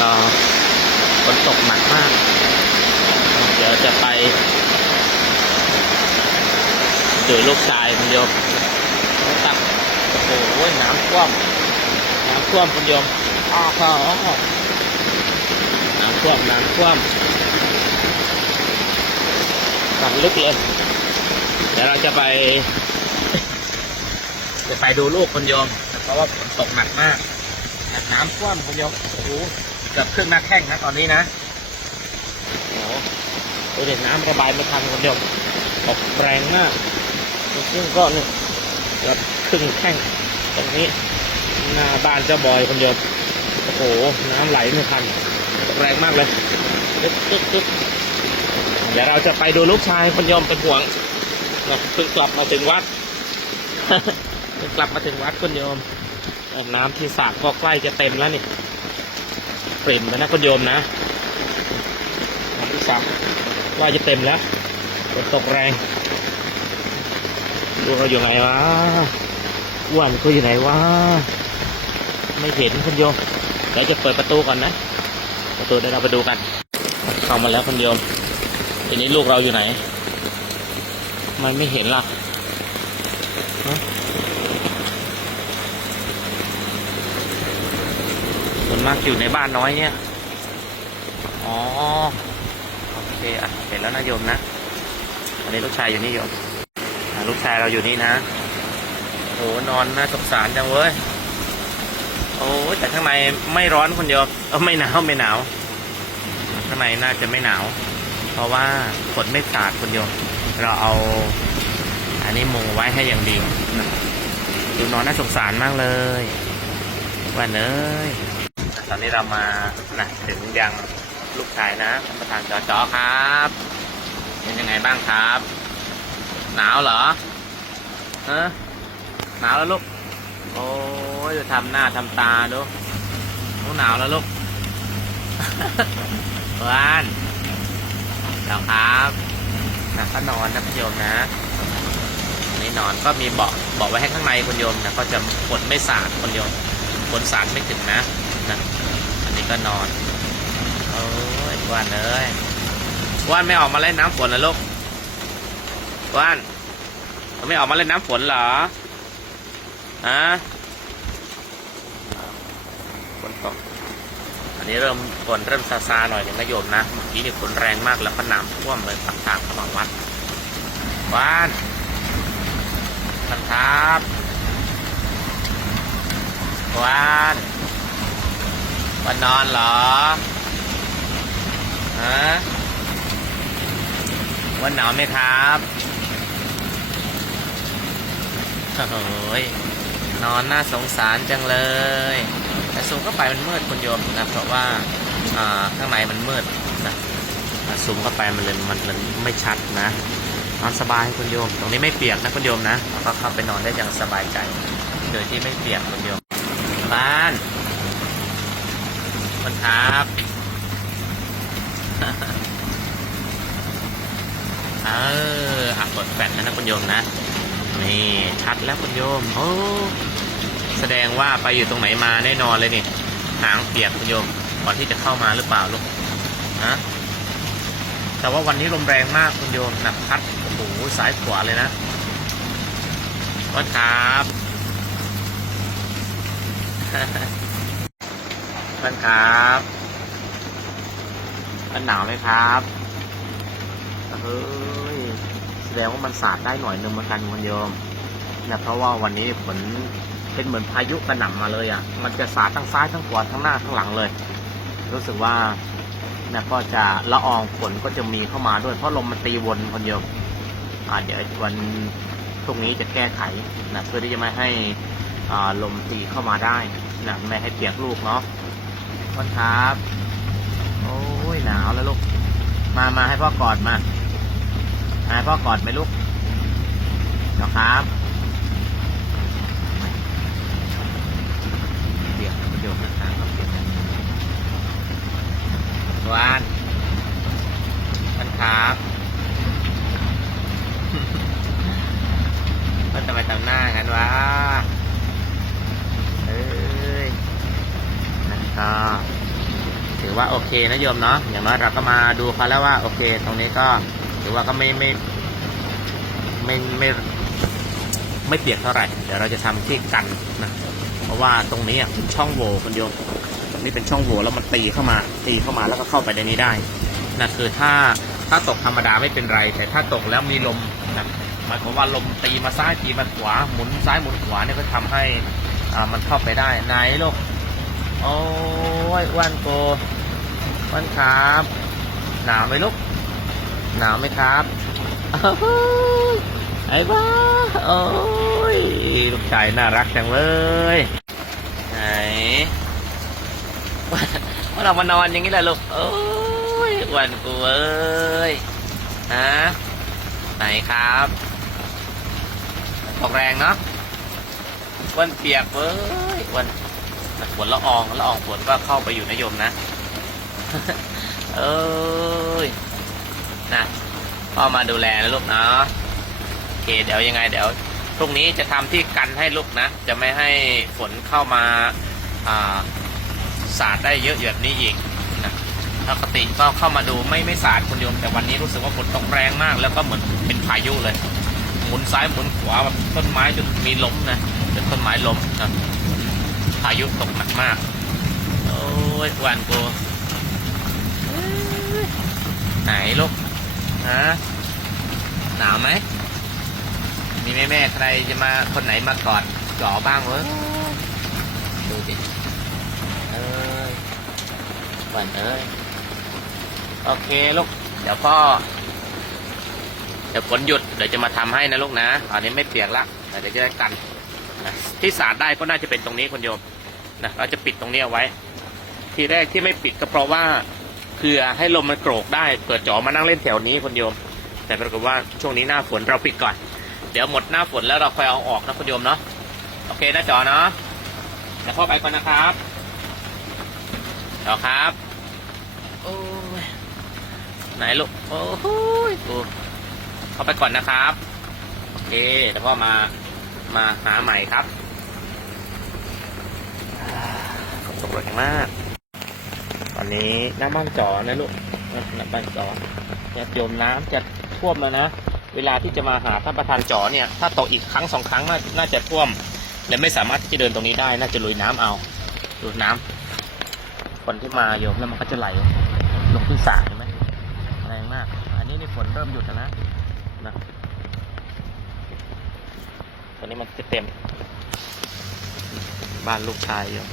ก็ฝนตกหนักมาก เดี๋ยวจะไปดูลูกชายคุณโยมตักโอ้โหน้ำท่วมน้ำท่วมคุณโยมอ้าวอ้าวอ้าวน้ำท่วมน้ำท่วมตันลึกเลยเดี๋ยวเราจะไป จะไปดูลูกคุณโยมเพราะว่าฝนตกหนักมากหนักน้ำท่วมคุณโยมโอ้โห เกือบครึ่งหน้าแข้งนะตอนนี้นะโอ้โหดูเด็กน้ำระบายไม่ทันคุณโยมตกแรงมากซึ่งก็เนี่ยเกือบครึ่งแข้งตรงนี้หน้าบ้านเจ้าบอยคุณโยมโอ้โหน้ำไหลไม่ทันตกแรงมากเลยตึ๊กตึ๊กตึ๊กเดี๋ยวเราจะไปดูลูกชายคุณโยมเป็นห่วงเนอะเพิ่งกลับมาถึงวัดเพิ่งกลับมาถึงวัดคุณโยมเอ่อน้ำที่สระก็ใกล้จะเต็มแล้วนี่ ปริ่มแล้วนะคุณโยมนะน้ำที่สระใกล้จะเต็มแล้วฝนตกแรงดูเขาอยู่ไหนวะอ้วนก็อยู่ไหนวะไม่เห็นคุณโยมเดี๋ยวจะเปิดประตูก่อนนะ ประตูเดี๋ยวเราไปดูกันเข้ามาแล้วคุณโยมทีนี้ลูกเราอยู่ไหน มันไม่เห็นล่ะฮะ ส่วนมากอยู่ในบ้านน้อยเนี่ย อ๋อ โอเคอะเห็นแล้วนะโยมนะ อันนี้ลูกชายอยู่นี่โยมลูกชายเราอยู่นี่นะโอ้นอนน่าสงสารจังเว้ย โอ้แต่ข้างในไม่ร้อนคุณโยมเออไม่หนาวไม่หนาว ข้างในน่าจะไม่หนาว เพราะว่าฝนไม่สาดคุณโยมเราเอา อันนี้มุงไว้ให้อย่างดีดูนอนน่าสงสารมากเลยว่าเนย ตอนนี้เรามานะถึงยังลูกชายนะท่านประธานจอจอครับเป็นยังไงบ้างครับ หนาวเหรอฮะหนาวแล้วลูกโอ้ยดูทำหน้าทำตาดูโอ้หนาวแล้วลูกเพื่อนเดี๋ยวครับนะก็นอนนะคุณโยมนะนี่นอนก็มีเบาะเบาะไว้ให้ข้างในคุณโยมนะก็จะฝนไม่สาดคุณโยมฝนสาดไม่ถึงนะนะ ก็นอน โอ้ยว่านเอ้ยว่านไม่ออกมาเล่นน้ำฝนเหรอลูกว่านไม่ออกมาเล่นน้ำฝนเหรอฮะฝนตกอันนี้เริ่มฝนเริ่มซาซาหน่อยหนึ่งนะโยมนะเมื่อกี้เนี่ยฝนแรงมากแล้วก็น้ำท่วมเลยปักทางระหว่างวัดว่านท่านครับวัน วันนอนเหรอฮะวันหนาวไหมครับโอ้ยนอนน่าสงสารจังเลย แต่ซูมเข้าไปมันมืดคุณโยมนะเพราะว่าอ่าข้างในมันมืดนะอ่าซูมเข้าไปมันเลยมันเลยไม่ชัดนะนอนสบายคุณโยม ตรงนี้ไม่เปียกนะคุณโยมนะแล้วก็เข้าไปนอนได้อย่างสบายใจ โดยที่ไม่เปียกคุณโยมบ้าน มันครับเอออะกดแฟลชนะนะคุณโยมนะ นี่ชัดแล้วคุณโยม โอ้ แสดงว่าไปอยู่ตรงไหนมาแน่นอนเลยนี่ หางเปียกคุณโยม ก่อนที่จะเข้ามาหรือเปล่าลูกฮะแต่ว่าวันนี้ลมแรงมากคุณโยมหนักพัด โอ้โหสายขวาเลยนะวัดครับ วัดครับมันหนาวไหมครับเฮ้ยแสดงว่ามันสาดได้หน่อยนึงเหมือนกันคุณโยมนะเพราะว่าวันนี้ฝนเป็นเหมือนพายุกระหน่ำมาเลยอะ มันจะสาดทั้งซ้ายทั้งขวาทั้งหน้าทั้งหลังเลย รู้สึกว่านะก็จะละอองฝนก็จะมีเข้ามาด้วยเพราะลมมันตีวนคนเดียวอ่าเดี๋ยววันพรุ่งนี้จะแก้ไขนะเพื่อที่จะไม่ให้อ่าลมตีเข้ามาได้นะไม่ให้เปียกลูกเนาะ พ่อครับ โอ้ยหนาวแล้วลูก มามาให้พ่อกอดมาให้พ่อกอดไหมลูกนะครับเปียกประโยชน์นะครับเปียกวานท่านครับ มันจะไปตามหน้ากันวะเอ้ยนั่นก็ ถือว่าโอเคนะโยมเนาะอย่างน้อยเราก็มาดูเขาแล้วว่าโอเค ตรงนี้ก็ถือว่าก็ไม่ไม่ไม่ไม่ไม่ไม่เปียกเท่าไหร่ เดี๋ยวเราจะทำที่กันนะเพราะว่าตรงนี้อะเป็นช่องโหว่คุณโยมนี่เป็นช่องโหว่แล้วมันตีเข้ามา ตีเข้ามาแล้วก็เข้าไปในนี้ได้นะคือถ้าถ้าตกธรรมดาไม่เป็นไร แต่ถ้าตกแล้วมีลมนะหมายความว่าลมตีมาซ้ายตีมาขวาหมุนซ้ายหมุนขวาเนี่ยก็ทำให้อ่ามันเข้าไปได้ไหนลูก โอ้ยวันโกวันครับ หนาวไหมลูก หนาวไหมครับไอ้บ้า โอ้ย ลูกชายน่ารักจังเลย ไหนว่าเรามานอนอย่างนี้แหละลูก โอ้ยวันกูเอ้ย ฮะ ไหนครับตกแรงเนาะวันเปียกเว้ยวัน ฝนละอองละอองฝนก็เข้าไปอยู่นะโยมนะ เอ้ยนะพ่อมาดูแลนะลูกเนาะโอเคเดี๋ยวยังไงเดี๋ยวพรุ่งนี้จะทำที่กันให้ลูกนะ จะไม่ให้ฝนเข้ามาอ่าสาดได้เยอะแบบนี้อีกนะปกติก็เข้ามาดูไม่ไม่สาดคุณโยมแต่วันนี้รู้สึกว่าฝนตกแรงมาก แล้วก็เหมือนเป็นพายุเลย หมุนซ้ายหมุนขวาแบบต้นไม้จนมีล้มนะเป็นต้นไม้ล้มนะ พายุตกหนักมาก โอ้ยวันโกไหนลูกฮะหนาวไหม มีแม่แม่ใครจะมาคนไหนมากอดจ่อบ้างเว้ยดูดิเอ้ยวันเอ้ยโอเคลูก เดี๋ยวพ่อ เดี๋ยวฝนหยุด เดี๋ยวจะมาทำให้นะลูกนะ ตอนนี้ไม่เปียกละ เดี๋ยวจะได้กัน นะที่สาดได้ก็น่าจะเป็นตรงนี้คุณโยมนะเราจะปิดตรงนี้เอาไว้ ทีแรกที่ไม่ปิดก็เพราะว่าเพื่อให้ลมมันโกรกได้เปิดจอมานั่งเล่นแถวนี้คุณโยม แต่ปรากฏว่าช่วงนี้หน้าฝนเราปิดก่อน เดี๋ยวหมดหน้าฝนแล้วเราค่อยเอาออกนะคุณโยมเนาะโอเคนะจอเนาะเดี๋ยวพ่อไปก่อนนะครับจอครับโอ้ยไหนลูกโอ้โหกูเข้าไปก่อนนะครับโอเคเดี๋ยวพ่อมา มาหาใหม่ครับฝนตกแรงมาก ตอนนี้น้ำบ้านจอนะลูกน้ำบ้านจอจะโยมน้ำจะท่วมแล้วนะ เวลาที่จะมาหาท่านประธานจอเนี่ย ถ้าตกอีกครั้งสองครั้งน่าน่าจะท่วม และไม่สามารถที่จะเดินตรงนี้ได้ น่าจะลุยน้ำเอาดูดน้ำฝนที่มาโยมแล้วมันก็จะไหลลงที่สระเห็นไหมแรงมาก อันนี้นี่ฝนเริ่มหยุดแล้วนะนะ ตอนนี้มันจะเต็ม บ้านลูกชายอยู่